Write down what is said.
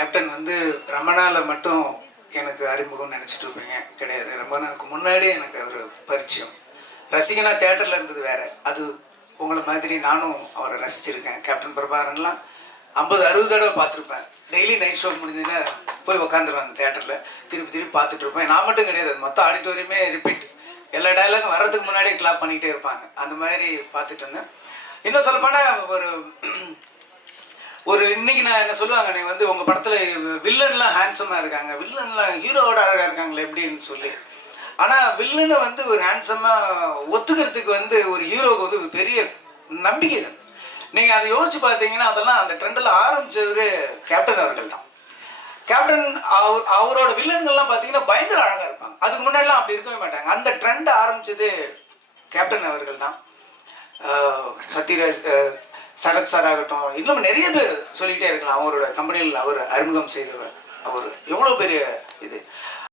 Captain வந்து ரமணாவில் மட்டும் எனக்கு அறிமுகம் நினச்சிட்டு இருப்பீங்க, கிடையாது. ரமணாவுக்கு முன்னாடி எனக்கு ஒரு பரிச்சயம். ரசிகனா தேட்டரில் இருந்தது வேறு. அது உங்களை மாதிரி நானும் அவரை ரசிச்சிருக்கேன். கேப்டன் பிரபாகரன்லாம் 50-60 தடவை பார்த்துருப்பேன். டெய்லி நைட் ஷோ முடிஞ்சதுன்னா போய் உட்காந்துருவேன் அந்த தேட்டரில். திருப்பி திருப்பி பார்த்துட்டு இருப்பேன். நான் மட்டும் கிடையாது, மொத்தம் ஆடிட்டோரியமே ரிப்பீட். எல்லா டைலாகும் வர்றதுக்கு முன்னாடியே கிளாப் பண்ணிகிட்டே இருப்பாங்க. அந்த மாதிரி பார்த்துட்டு இருந்தேன். இன்னும் சொல்லப்போனால் ஒரு இன்னைக்கு நான் என்ன சொல்லுவாங்க, நீ வந்து உங்கள் படத்தில் வில்லன்லாம் ஹேண்ட்ஸமாக இருக்காங்க, வில்லன்லாம் ஹீரோவோட அழகாக இருக்காங்களே எப்படின்னு சொல்லி. ஆனால் வில்லனை வந்து ஒரு ஹேண்ட்ஸமாக ஒத்துக்கிறதுக்கு வந்து ஒரு ஹீரோவுக்கு வந்து பெரிய நம்பிக்கை தான். நீங்கள் அதை யோசிச்சு பார்த்தீங்கன்னா அதெல்லாம் அந்த ட்ரெண்டில் ஆரம்பித்தவர் கேப்டன் அவர்கள் தான். கேப்டன் அவரோட வில்லன்கள்லாம் பார்த்தீங்கன்னா பயங்கர அழகாக இருப்பாங்க. அதுக்கு முன்னாடிலாம் அப்படி இருக்கவே மாட்டாங்க. அந்த ட்ரெண்ட் ஆரம்பித்தது கேப்டன் அவர்கள் தான். சத்யராஜ், சரத் சார் ஆகட்டும், இன்னும் நிறைய பேர் சொல்லிகிட்டே இருக்கலாம். அவரோட கம்பெனியில் அவர் அறிமுகம் செய்தவர். அவர் எவ்வளோ பெரிய இது.